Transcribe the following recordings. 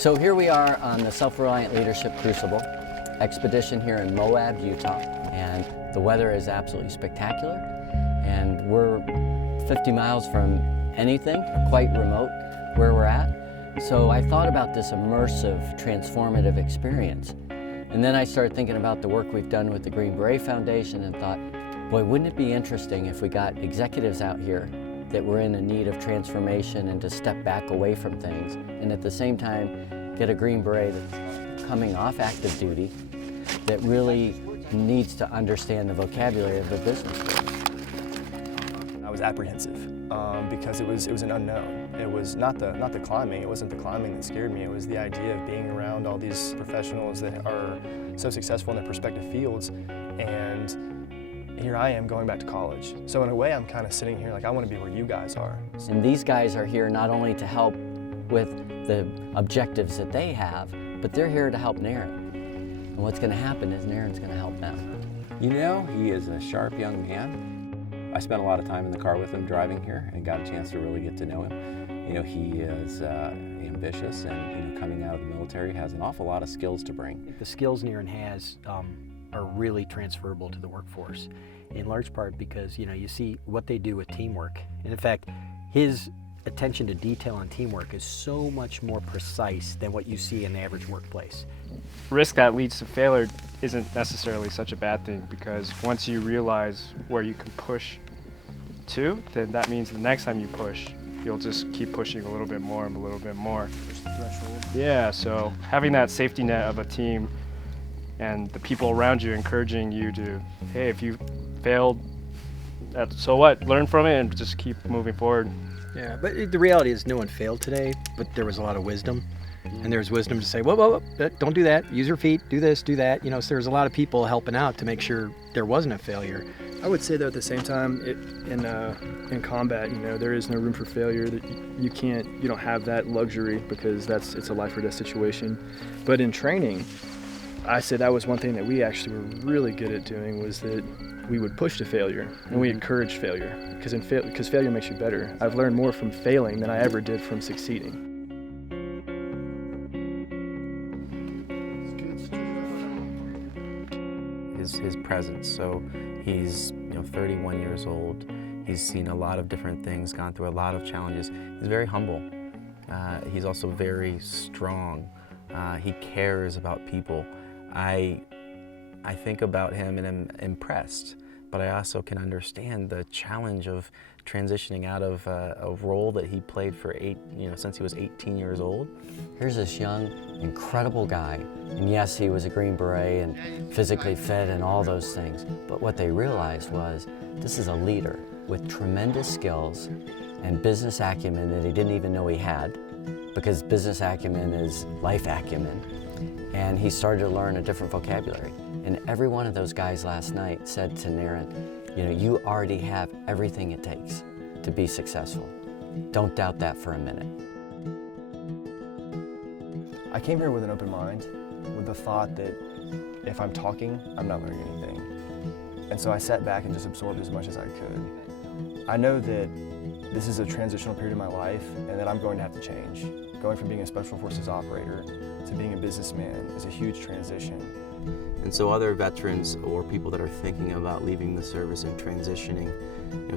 So here we are on the Self-Reliant Leadership Crucible expedition here in Moab, Utah, and the weather is absolutely spectacular, and we're 50 miles from anything, quite remote where we're at. So I thought about this immersive, transformative experience, and then I started thinking about the work we've done with the Green Beret Foundation and thought, boy, wouldn't it be interesting if we got executives out here that were in a need of transformation and to step back away from things, and at the same time get a Green Beret that's coming off active duty that really needs to understand the vocabulary of the business world. I was apprehensive because it was an unknown. It was not the climbing. It wasn't the climbing that scared me. It was the idea of being around all these professionals that are so successful in their respective fields, and here I am going back to college. So in a way, I'm kind of sitting here like, I want to be where you guys are. And these guys are here not only to help with the objectives that they have, but they're here to help Naren. And what's going to happen is Naren's going to help them. You know, he is a sharp young man. I spent a lot of time in the car with him driving here and got a chance to really get to know him. You know, he is ambitious and, coming out of the military has an awful lot of skills to bring. The skills Naren has are really transferable to the workforce, in large part because you see what they do with teamwork. And in fact, his attention to detail and teamwork is so much more precise than what you see in the average workplace. Risk that leads to failure isn't necessarily such a bad thing, because once you realize where you can push to, then that means the next time you push, you'll just keep pushing a little bit more and a little bit more. Push the threshold. Yeah, so having that safety net of a team and the people around you encouraging you to, hey, if you failed, so what? Learn from it and just keep moving forward. Yeah, but the reality is no one failed today, but there was a lot of wisdom. And there's wisdom to say, whoa, don't do that. Use your feet, do this, do that. So there's a lot of people helping out to make sure there wasn't a failure. I would say, though, at the same time, in combat, there is no room for failure. That you don't have that luxury, because it's a life or death situation. But in training, I say that was one thing that we actually were really good at doing, was that we would push to failure and we encouraged failure, because failure makes you better. I've learned more from failing than I ever did from succeeding. His presence. So he's 31 years old. He's seen a lot of different things, gone through a lot of challenges. He's very humble. He's also very strong. He cares about people. I think about him and am impressed, but I also can understand the challenge of transitioning out of a role that he played for since he was 18 years old. Here's this young, incredible guy, and yes, he was a Green Beret and physically fit and all those things, but what they realized was this is a leader with tremendous skills and business acumen that he didn't even know he had, because business acumen is life acumen. And he started to learn a different vocabulary. And every one of those guys last night said to Naren, you already have everything it takes to be successful. Don't doubt that for a minute. I came here with an open mind, with the thought that if I'm talking, I'm not learning anything. And so I sat back and just absorbed as much as I could. I know that this is a transitional period in my life and that I'm going to have to change. Going from being a Special Forces operator to being a businessman is a huge transition. And so other veterans or people that are thinking about leaving the service and transitioning,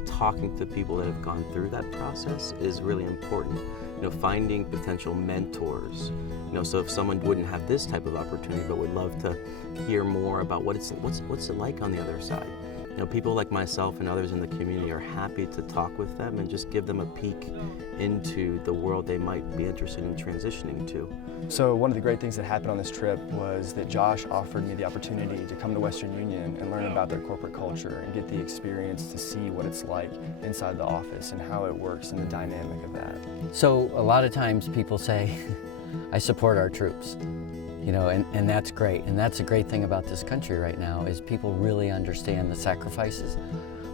talking to people that have gone through that process is really important. Finding potential mentors. So if someone wouldn't have this type of opportunity but would love to hear more about what's it like on the other side. People like myself and others in the community are happy to talk with them and just give them a peek into the world they might be interested in transitioning to. So one of the great things that happened on this trip was that Josh offered me the opportunity to come to Western Union and learn about their corporate culture and get the experience to see what it's like inside the office and how it works and the dynamic of that. So a lot of times people say, I support our troops. And that's great. And that's a great thing about this country right now, is people really understand the sacrifices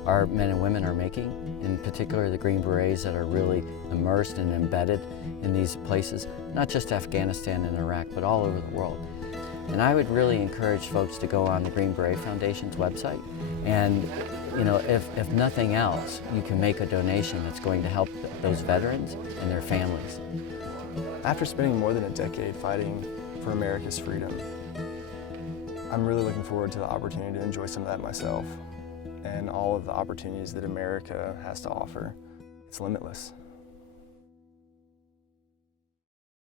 our men and women are making, in particular the Green Berets that are really immersed and embedded in these places, not just Afghanistan and Iraq, but all over the world. And I would really encourage folks to go on the Green Beret Foundation's website, and if nothing else, you can make a donation that's going to help those veterans and their families. I After spending more than a decade fighting for America's freedom, I'm really looking forward to the opportunity to enjoy some of that myself and all of the opportunities that America has to offer. It's limitless.